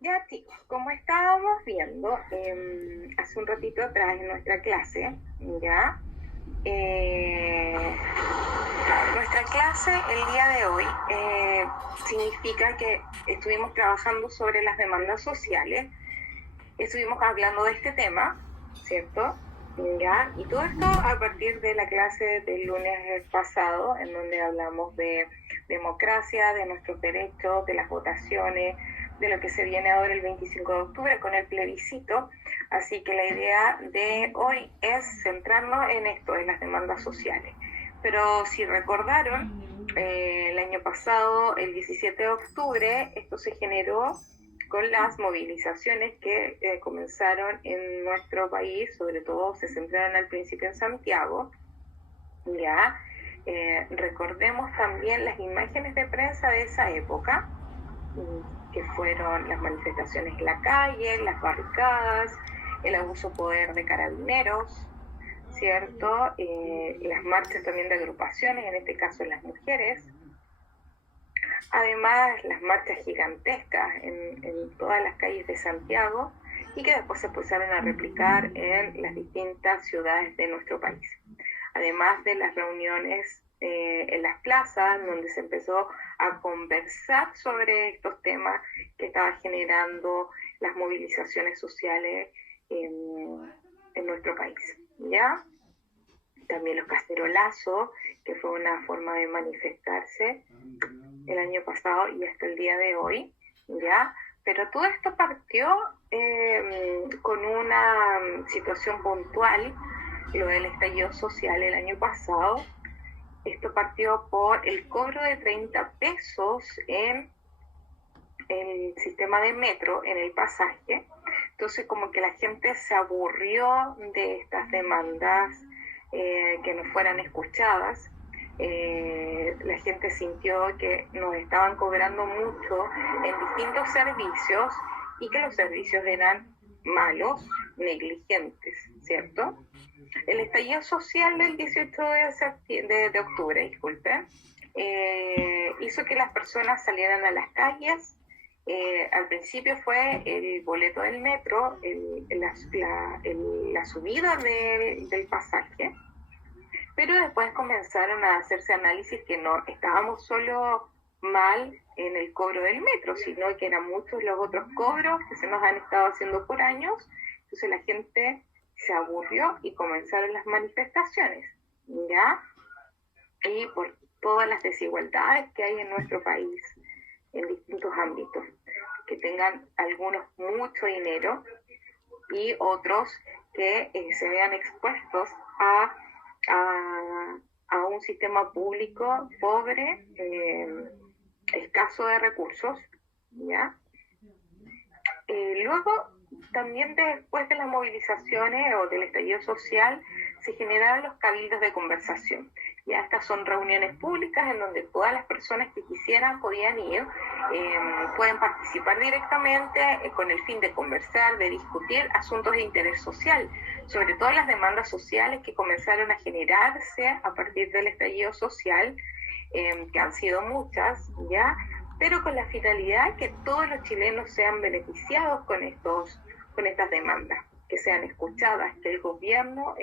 Ya chicos, como estábamos viendo hace un ratito atrás en nuestra clase, ya, eh, nuestra clase el día de hoy significa que estuvimos trabajando sobre las demandas sociales, estuvimos hablando de este tema, ¿cierto? Ya, y todo esto a partir de la clase del lunes pasado, en donde hablamos de democracia, de nuestros derechos, de las votaciones, de lo que se viene ahora el 25 de octubre con el plebiscito. Así que la idea de hoy es centrarnos en esto, en las demandas sociales. Pero si recordaron, el año pasado, el 17 de octubre, esto se generó con las movilizaciones que comenzaron en nuestro país, sobre todo se centraron al principio en Santiago, ya. Recordemos también las imágenes de prensa de esa época, que fueron las manifestaciones en la calle, las barricadas, el abuso de poder de carabineros, ¿cierto? Las marchas también de agrupaciones, en este caso las mujeres. Además, las marchas gigantescas en todas las calles de Santiago y que después se empezaron a replicar en las distintas ciudades de nuestro país. Además de las reuniones en las plazas, donde se empezó a conversar sobre estos temas que estaban generando las movilizaciones sociales en nuestro país, ¿ya? También los cacerolazos, que fue una forma de manifestarse el año pasado y hasta el día de hoy, ¿ya? Pero todo esto partió con una situación puntual, lo del estallido social el año pasado. Esto partió por el cobro de 30 pesos en el sistema de metro, en el pasaje. Entonces como que la gente se aburrió de estas demandas que no fueran escuchadas. La gente sintió que nos estaban cobrando mucho en distintos servicios y que los servicios eran malos, negligentes, ¿cierto? El estallido social del 18 de octubre, disculpe, hizo que las personas salieran a las calles. Al principio fue el boleto del metro, la subida del pasaje, pero después comenzaron a hacerse análisis que no estábamos solo mal en el cobro del metro, sino que eran muchos los otros cobros que se nos han estado haciendo por años. Entonces la gente se aburrió y comenzaron las manifestaciones, ¿ya? Y por todas las desigualdades que hay en nuestro país, en distintos ámbitos, que tengan algunos mucho dinero y otros que se vean expuestos a un sistema público pobre, escaso de recursos, ¿ya? Luego, también después de las movilizaciones o del estallido social, se generaron los cabildos de conversación. Ya estas son reuniones públicas en donde todas las personas que quisieran podían ir, pueden participar directamente con el fin de conversar, de discutir asuntos de interés social, sobre todo las demandas sociales que comenzaron a generarse a partir del estallido social, que han sido muchas, ¿ya? Pero con la finalidad que todos los chilenos sean beneficiados con estas demandas, que sean escuchadas, que el gobierno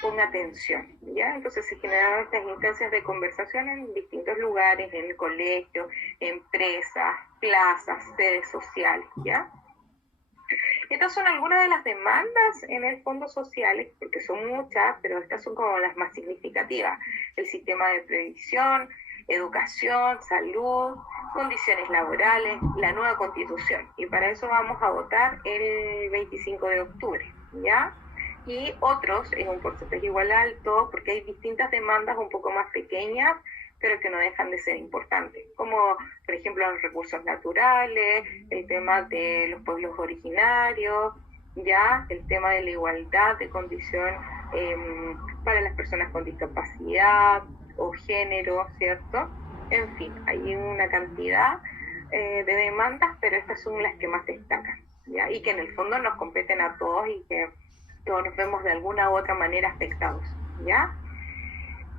ponga atención, ¿ya? Entonces se generaron estas instancias de conversación en distintos lugares, en el colegio, empresas, plazas, sedes sociales, ¿ya? Estas son algunas de las demandas en el fondo sociales, porque son muchas, pero estas son como las más significativas. El sistema de previsión, educación, salud, condiciones laborales, la nueva constitución. Y para eso vamos a votar el 25 de octubre, ¿ya? Y otros en un porcentaje igual alto, porque hay distintas demandas un poco más pequeñas, pero que no dejan de ser importantes, como por ejemplo los recursos naturales, el tema de los pueblos originarios, ya el tema de la igualdad de condición para las personas con discapacidad o género, ¿cierto? En fin, hay una cantidad de demandas, pero estas son las que más destacan, ¿ya? Y que en el fondo nos competen a todos y que todos nos vemos de alguna u otra manera afectados, ¿ya?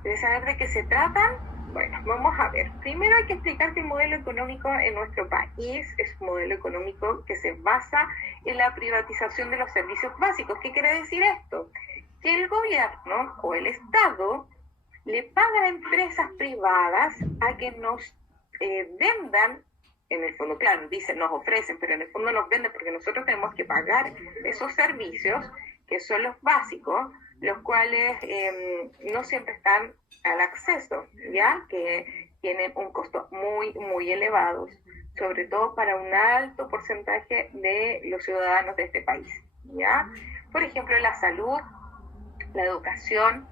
¿De saber de qué se tratan? Bueno, vamos a ver, primero hay que explicar que el modelo económico en nuestro país es un modelo económico que se basa en la privatización de los servicios básicos. ¿Qué quiere decir esto? Que el gobierno o el Estado le paga a empresas privadas a que nos vendan, en el fondo, claro, dicen nos ofrecen, pero en el fondo nos venden porque nosotros tenemos que pagar esos servicios que son los básicos, los cuales no siempre están al acceso, ¿ya? Que tienen un costo muy, muy elevado, sobre todo para un alto porcentaje de los ciudadanos de este país, ¿ya? Por ejemplo, la salud, la educación,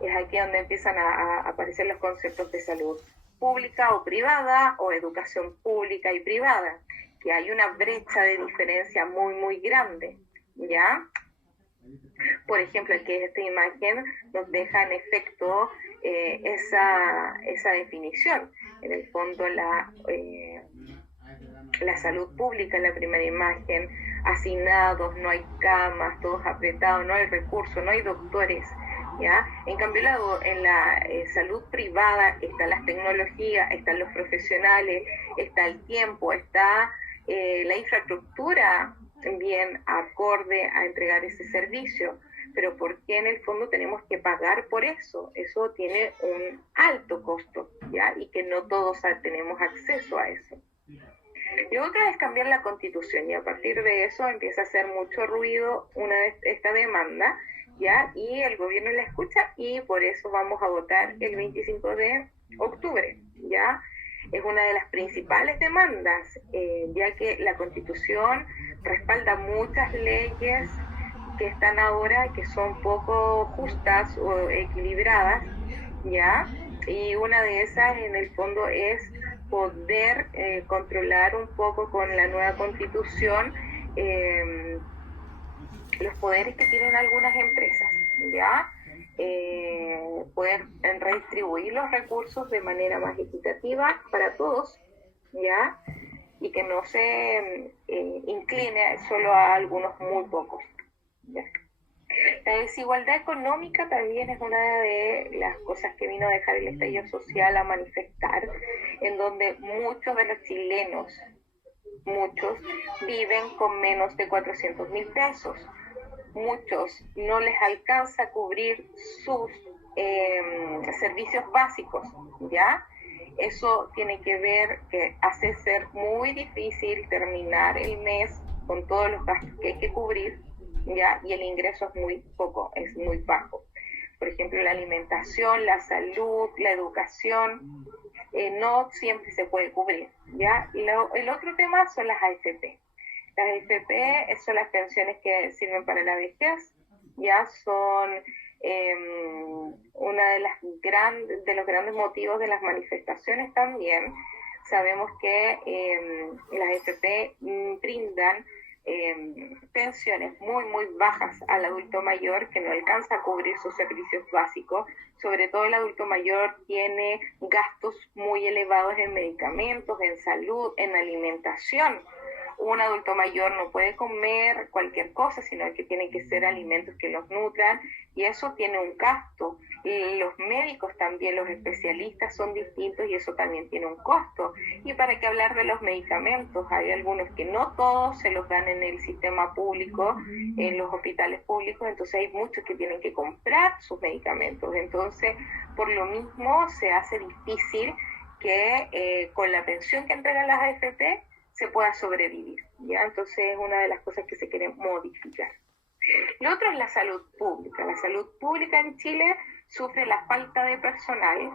es aquí donde empiezan a aparecer los conceptos de salud pública o privada, o educación pública y privada, que hay una brecha de diferencia muy, muy grande, ¿ya? Por ejemplo, el que esta imagen nos deja en efecto esa definición. En el fondo, la salud pública en la primera imagen, hacinados, no hay camas, todos apretados, no hay recursos, no hay doctores, ¿ya? En cambio, en la salud privada están las tecnologías, están los profesionales, está el tiempo, está la infraestructura bien acorde a entregar ese servicio, pero ¿por qué en el fondo tenemos que pagar por eso? Eso tiene un alto costo, ¿ya? Y que no todos tenemos acceso a eso. Y otra es cambiar la Constitución, y a partir de eso empieza a hacer mucho ruido esta demanda, ¿ya? Y el gobierno la escucha, y por eso vamos a votar el 25 de octubre, ¿ya? Es una de las principales demandas, ya que la Constitución respalda muchas leyes que están ahora, que son poco justas o equilibradas, ¿ya? Y una de esas, en el fondo, es poder controlar un poco con la nueva Constitución los poderes que tienen algunas empresas, ¿ya? Poder redistribuir los recursos de manera más equitativa para todos, ¿ya? Y que no se incline solo a algunos muy pocos, ¿ya? La desigualdad económica también es una de las cosas que vino a dejar el estallido social a manifestar, en donde muchos de los chilenos, muchos, viven con menos de 400.000 pesos. Muchos no les alcanza a cubrir sus servicios básicos, ¿ya? Eso tiene que ver que hace ser muy difícil terminar el mes con todos los gastos que hay que cubrir, ¿ya? Y el ingreso es muy poco, es muy bajo. Por ejemplo, la alimentación, la salud, la educación, no siempre se puede cubrir, ¿ya? El otro tema son las AFP. Las AFP son las pensiones que sirven para la vejez, ya son una de los grandes motivos de las manifestaciones también. Sabemos que las AFP brindan pensiones muy, muy bajas al adulto mayor, que no alcanza a cubrir sus servicios básicos. Sobre todo el adulto mayor tiene gastos muy elevados en medicamentos, en salud, en alimentación. Un adulto mayor no puede comer cualquier cosa, sino que tiene que ser alimentos que los nutran, y eso tiene un gasto. Y los médicos también, los especialistas son distintos, y eso también tiene un costo. Y para qué hablar de los medicamentos, hay algunos que no todos se los dan en el sistema público, en los hospitales públicos, entonces hay muchos que tienen que comprar sus medicamentos. Entonces, por lo mismo, se hace difícil que con la pensión que entregan las AFP se pueda sobrevivir, ¿ya? Entonces es una de las cosas que se quieren modificar. Lo otro es la salud pública. La salud pública en Chile sufre la falta de personal,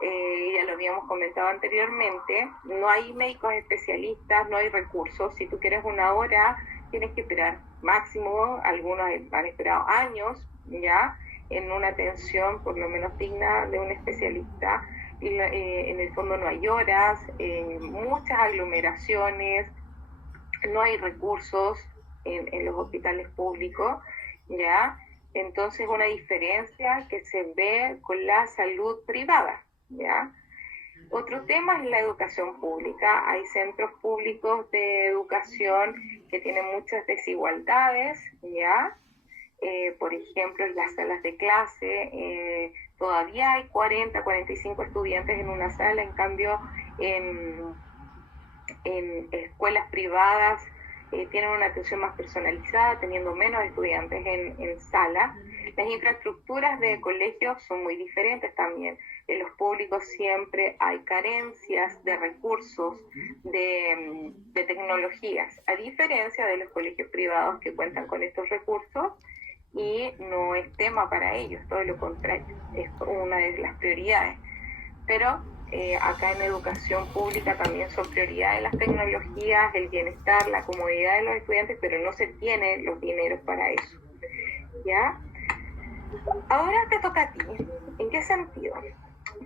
ya lo habíamos comentado anteriormente, no hay médicos especialistas, no hay recursos. Si tú quieres una hora, tienes que esperar máximo, algunos han esperado años, ¿ya? En una atención por lo menos digna de un especialista. Y en el fondo no hay horas, muchas aglomeraciones, no hay recursos en los hospitales públicos, ¿ya? Entonces una diferencia que se ve con la salud privada, ¿ya? Otro tema es la educación pública. Hay centros públicos de educación que tienen muchas desigualdades, ¿ya? Por ejemplo, en las salas de clase todavía hay 40, 45 estudiantes en una sala, en cambio en escuelas privadas tienen una atención más personalizada, teniendo menos estudiantes en sala. Las infraestructuras de colegios son muy diferentes también. En los públicos siempre hay carencias de recursos, de tecnologías, a diferencia de los colegios privados que cuentan con estos recursos y no es tema para ellos, todo lo contrario, es una de las prioridades. Pero acá en educación pública también son prioridades las tecnologías, el bienestar, la comodidad de los estudiantes, pero no se tienen los dineros para eso. ¿Ya? Ahora te toca a ti. ¿En qué sentido?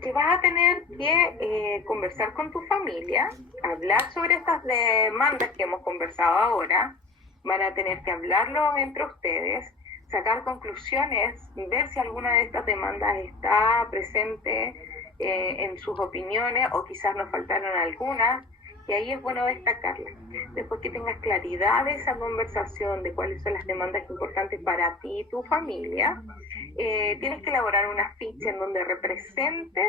Que vas a tener que conversar con tu familia, hablar sobre estas demandas que hemos conversado ahora, van a tener que hablarlo entre ustedes, sacar conclusiones, ver si alguna de estas demandas está presente en sus opiniones o quizás nos faltaron algunas, y ahí es bueno destacarlas. Después que tengas claridad de esa conversación, de cuáles son las demandas importantes para ti y tu familia, tienes que elaborar una ficha en donde representes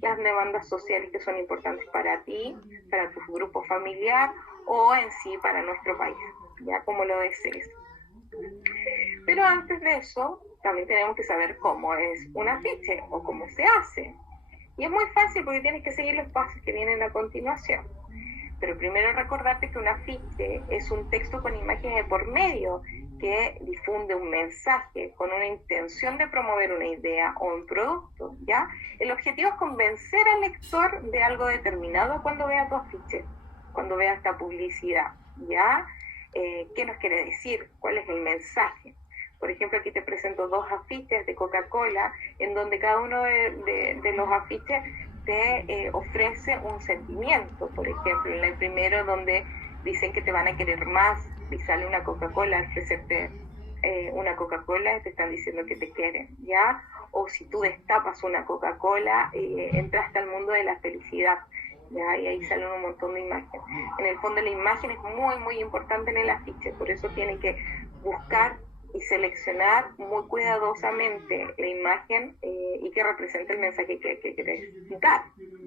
las demandas sociales que son importantes para ti, para tu grupo familiar o en sí para nuestro país, ya como lo desees. Pero antes de eso, también tenemos que saber cómo es un afiche o cómo se hace. Y es muy fácil porque tienes que seguir los pasos que vienen a continuación. Pero primero recordarte que un afiche es un texto con imágenes de por medio que difunde un mensaje con una intención de promover una idea o un producto, ¿ya? El objetivo es convencer al lector de algo determinado cuando vea tu afiche, cuando vea esta publicidad, ¿ya? ¿Qué nos quiere decir? ¿Cuál es el mensaje? Por ejemplo, aquí te presento 2 afiches de Coca-Cola, en donde cada uno de los afiches te ofrece un sentimiento. Por ejemplo, en el primero donde dicen que te van a querer más y sale una Coca-Cola, al ofrecerte una Coca-Cola, te están diciendo que te quieren, ¿ya? O si tú destapas una Coca-Cola, entraste al mundo de la felicidad, ¿ya? Y ahí salen un montón de imágenes. En el fondo la imagen es muy, muy importante en el afiche, por eso tienen que buscar y seleccionar muy cuidadosamente la imagen y que represente el mensaje que querés dar,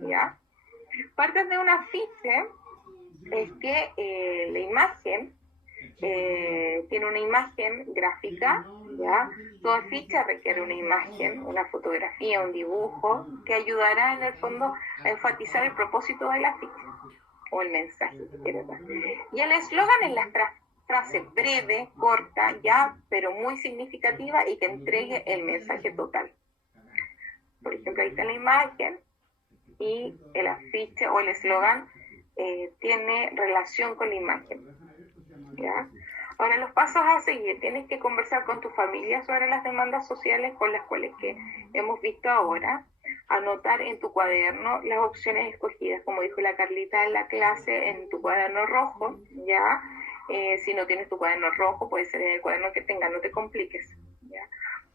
¿ya? Parte de un afiche es que la imagen tiene una imagen gráfica, ¿ya? Toda afiche requiere una imagen, una fotografía, un dibujo, que ayudará en el fondo a enfatizar el propósito del afiche o el mensaje que quieres dar. Y el eslogan es la frase breve, corta, ya, pero muy significativa y que entregue el mensaje total. Por ejemplo, ahí está la imagen y el afiche o el eslogan tiene relación con la imagen, ¿ya? Ahora, los pasos a seguir: tienes que conversar con tu familia sobre las demandas sociales con las cuales que hemos visto ahora, anotar en tu cuaderno las opciones escogidas, como dijo la Carlita en la clase, en tu cuaderno rojo, ¿ya? Si no tienes tu cuaderno rojo, puede ser en el cuaderno que tengas, no te compliques, ¿ya?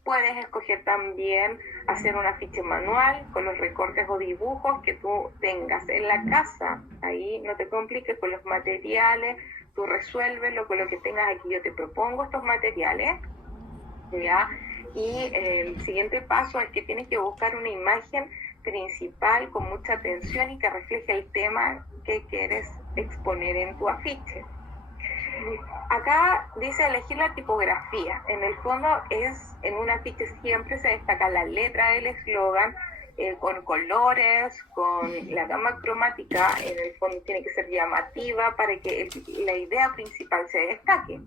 Puedes escoger también hacer un afiche manual con los recortes o dibujos que tú tengas en la casa. Ahí no te compliques con los materiales, tú resuélvelo con lo que tengas aquí. Yo te propongo estos materiales, ¿ya? Y el siguiente paso es que tienes que buscar una imagen principal con mucha atención y que refleje el tema que quieres exponer en tu afiche. Acá dice elegir la tipografía. En el fondo en un afiche siempre se destaca la letra del eslogan, con colores, con la gama cromática. En el fondo tiene que ser llamativa para que la idea principal se destaque.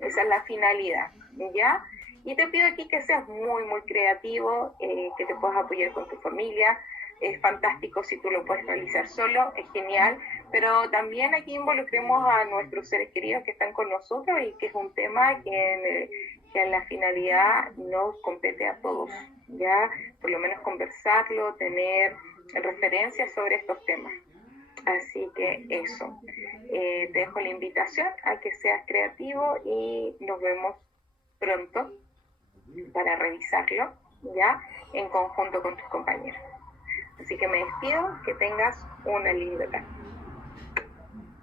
Esa es la finalidad, ¿ya? Y te pido aquí que seas muy, muy creativo, que te puedas apoyar con tu familia. Es fantástico si tú lo puedes realizar solo, es genial, pero también aquí involucremos a nuestros seres queridos que están con nosotros y que es un tema que en la finalidad nos compete a todos, ¿ya? Por lo menos conversarlo, tener referencias sobre estos temas. Así que eso, te dejo la invitación a que seas creativo y nos vemos pronto para revisarlo, ¿ya? En conjunto con tus compañeros. Así que me despido, que tengas una linda tarde.